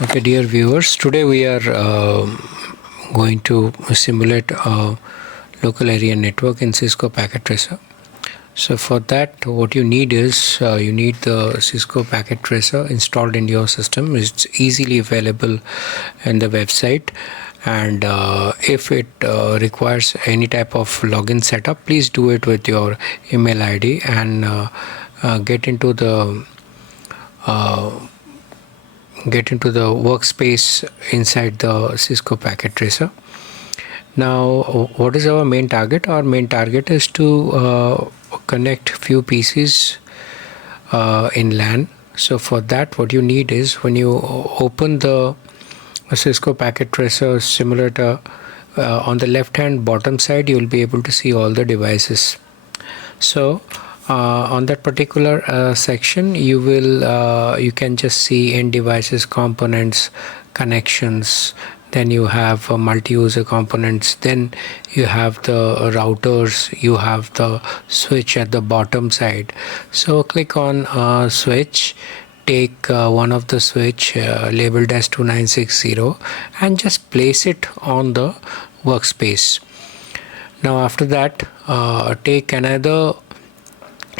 Okay, dear viewers, today we are going to simulate a local area network in Cisco Packet Tracer. So for that, what you need is you need the Cisco Packet Tracer installed in your system. It's easily available in the website, and if it requires any type of login setup, please do it with your email ID and get into the workspace inside the Cisco Packet Tracer. Now, what is our main target? Our main target is to connect few PCs in LAN. So for that, what you need is when you open the Cisco Packet Tracer simulator, on the left hand bottom side, you will be able to see all the devices. So on that particular section, you can just see end devices, components, connections. Then you have multi-user components. Then you have the routers. You have the switch at the bottom side. So click on switch. Take one of the switch labeled as 2960 and just place it on the workspace. Now after that, take another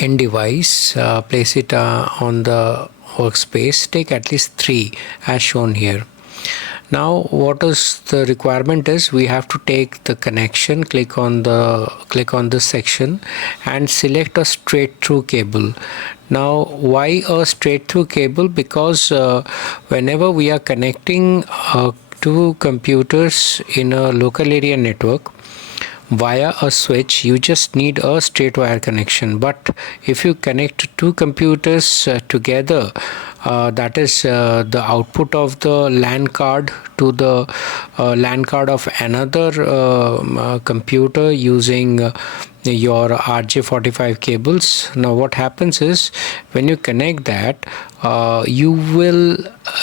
end device, place it on the workspace. Take at least 3 as shown here. Now what is the requirement is we have to take the connection, click on this section and select a straight through cable. Now why a straight through cable? Because whenever we are connecting two computers in a local area network via a switch, you just need a straight wire connection. But if you connect two computers together, that is the output of the LAN card to the LAN card of another computer using your RJ45 cables. Now what happens is when you connect that, you will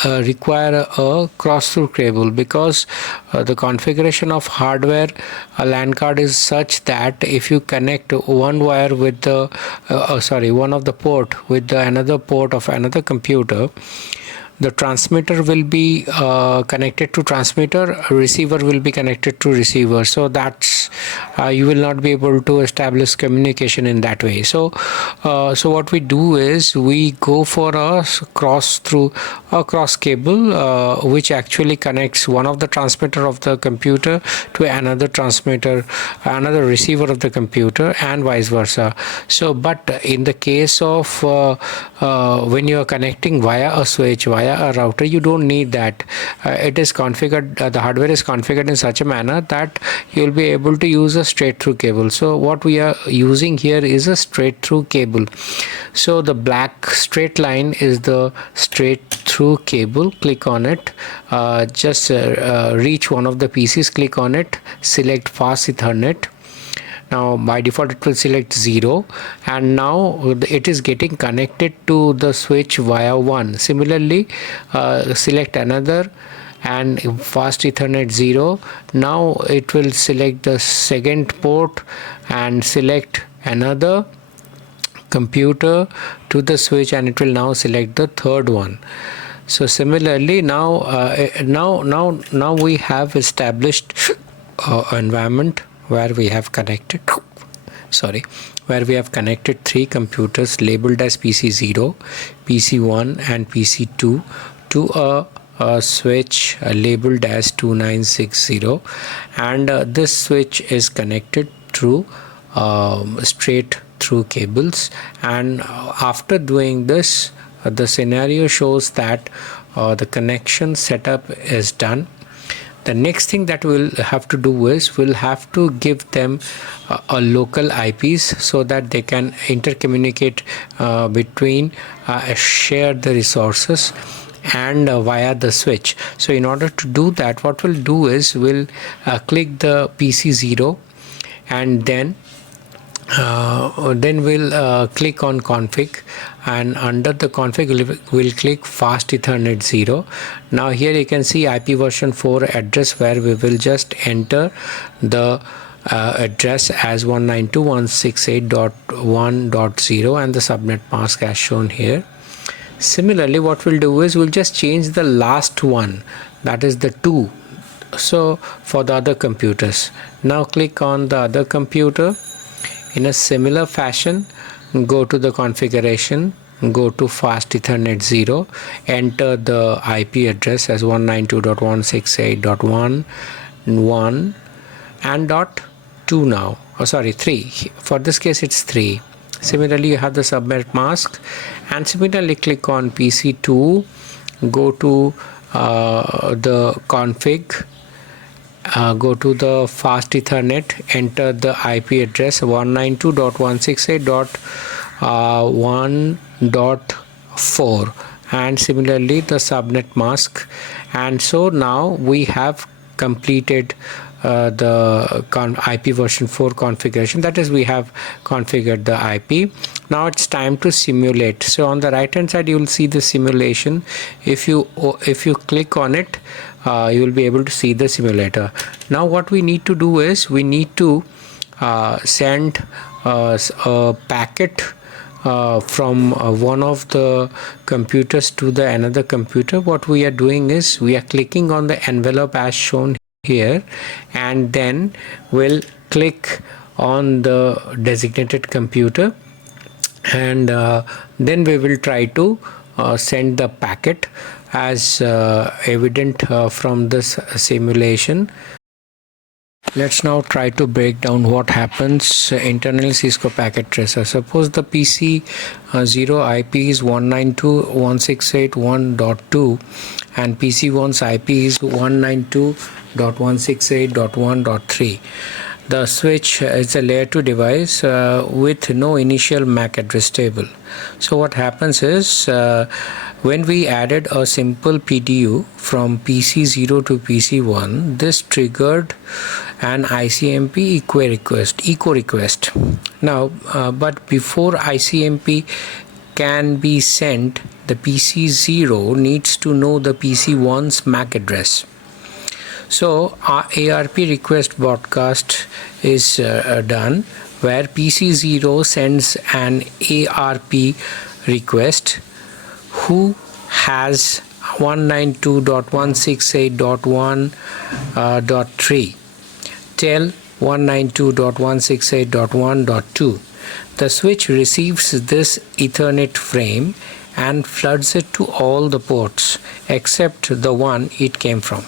require a cross-through cable, because the configuration of hardware LAN card is such that if you connect one wire with the one of the port with the another port of another computer, the transmitter will be connected to transmitter, receiver will be connected to receiver. So that's you will not be able to establish communication in that way. So what we do is we go for a cross cable which actually connects one of the transmitter of the computer to another receiver of the computer, and vice versa. So but in the case of when you are connecting via a switch, via a router, you don't need that. It is configured, the hardware is configured in such a manner that you will be able to use a straight through cable. So what we are using here is a straight through cable. So the black straight line is the straight through cable. Click on it, just reach one of the PCs, click on it, select fast Ethernet. Now by default it will select 0, and now it is getting connected to the switch via 1. Similarly, select another and fast Ethernet 0. Now it will select the second port and select another computer to the switch, and it will now select the third one. So similarly, now we have established environment where we have connected 3 computers labeled as PC0, PC1 and PC2 to a switch labeled as 2960, and this switch is connected through straight through cables. And after doing this, the scenario shows that the connection setup is done. The next thing that we'll have to do is we'll have to give them a local IPs so that they can intercommunicate between share the resources and via the switch. So in order to do that, what we'll do is we'll click the PC0, and then we'll click on config, and under the config we'll click fast Ethernet 0. Now here you can see IP version 4 address, where we will just enter the address as 192.168.1.0 and the subnet mask as shown here. Similarly, what we'll do is we'll just change the last one, that is the 2, so for the other computers. Now click on the other computer. In a similar fashion, go to the configuration, go to fast ethernet 0, enter the IP address as 192.168.1.1 and dot 2 now, oh sorry 3, for this case it's 3. Similarly, you have the subnet mask, and similarly click on PC2, go to the config, go to the fast ethernet, enter the IP address 192.168.1.4 and similarly the subnet mask. And so now we have completed the IP version 4 configuration, that is we have configured the IP. Now it's time to simulate. So on the right hand side you will see the simulation. If you click on it, you will be able to see the simulator. Now what we need to do is we need to send a packet from one of the computers to the another computer. What we are doing is we are clicking on the envelope as shown here, and then we'll click on the designated computer, and then we will try to send the packet as evident from this simulation. Let's now try to break down what happens internally Cisco Packet Tracer. Suppose the PC 0 IP is 192.168.1.2 and PC 1's IP is 192.168.1.3. The switch is a layer 2 device with no initial MAC address table. So what happens is when we added a simple PDU from PC0 to PC1, this triggered an ICMP echo request. Now, but before ICMP can be sent, the PC0 needs to know the PC1's MAC address. So our ARP request broadcast is done, where PC0 sends an ARP request who has 192.168.1.3 tell 192.168.1.2. The switch receives this Ethernet frame and floods it to all the ports except the one it came from.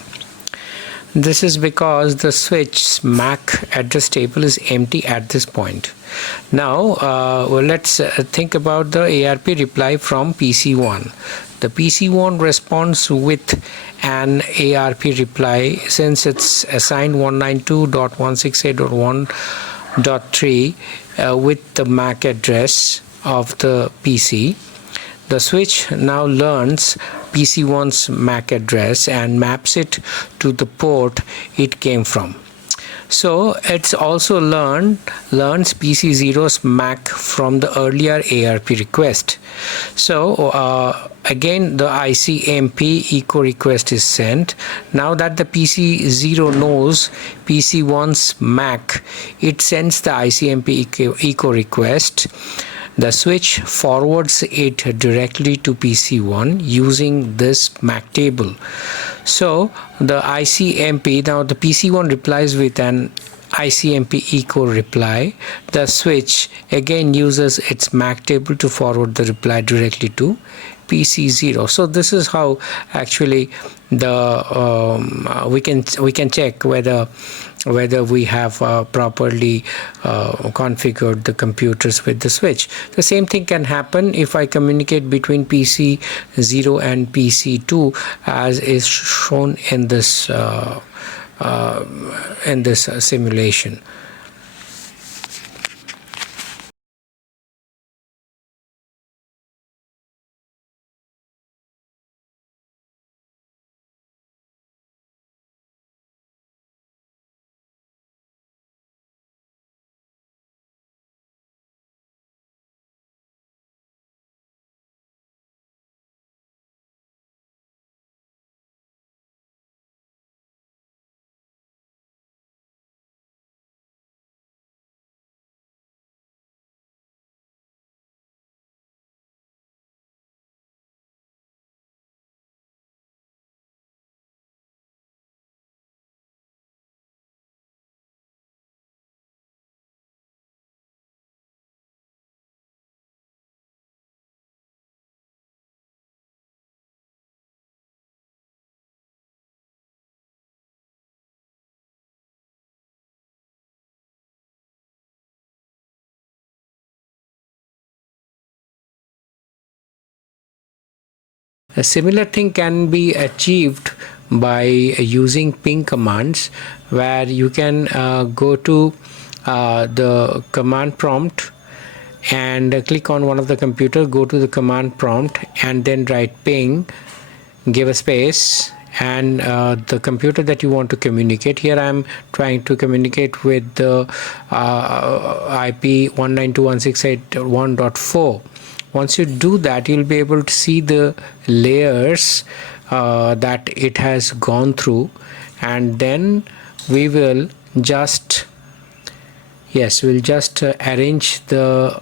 This is because the switch's MAC address table is empty at this point. Now let's think about the ARP reply from PC1. The PC1 responds with an ARP reply since it's assigned 192.168.1.3 with the MAC address of the PC. The switch now learns PC1's MAC address and maps it to the port it came from. So it's also learns PC0's MAC from the earlier ARP request. So again the ICMP echo request is sent. Now that the PC0 knows PC1's MAC, it sends the ICMP echo request. The switch forwards it directly to PC1 using this MAC table. So the ICMP, now the PC1 replies with an ICMP echo reply. The switch again uses its MAC table to forward the reply directly to PC0. So this is how actually the we can check whether we have properly configured the computers with the switch. The same thing can happen if I communicate between PC0 and PC2 as is shown in this simulation. A similar thing can be achieved by using ping commands, where you can go to the command prompt and click on one of the computer, go to the command prompt and then write ping, give a space, and the computer that you want to communicate. Here I am trying to communicate with the IP 192.168.1.4. Once you do that, you'll be able to see the layers that it has gone through, and then we will just we'll just arrange the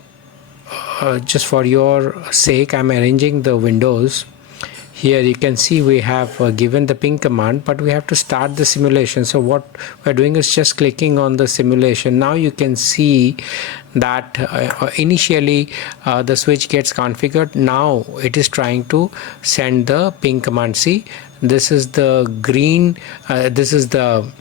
just for your sake, I'm arranging the windows. Here you can see we have given the ping command, but we have to start the simulation. So what we're doing is just clicking on the simulation. Now you can see that initially the switch gets configured. Now it is trying to send the ping command. See, this is the green, this is the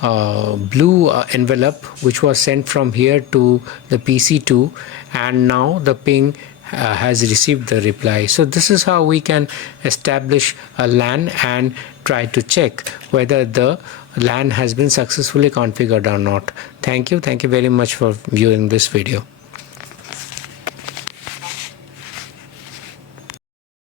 blue envelope which was sent from here to the PC2, and now the ping has received the reply. So this is how we can establish a LAN and try to check whether the LAN has been successfully configured or not. Thank you very much for viewing this video.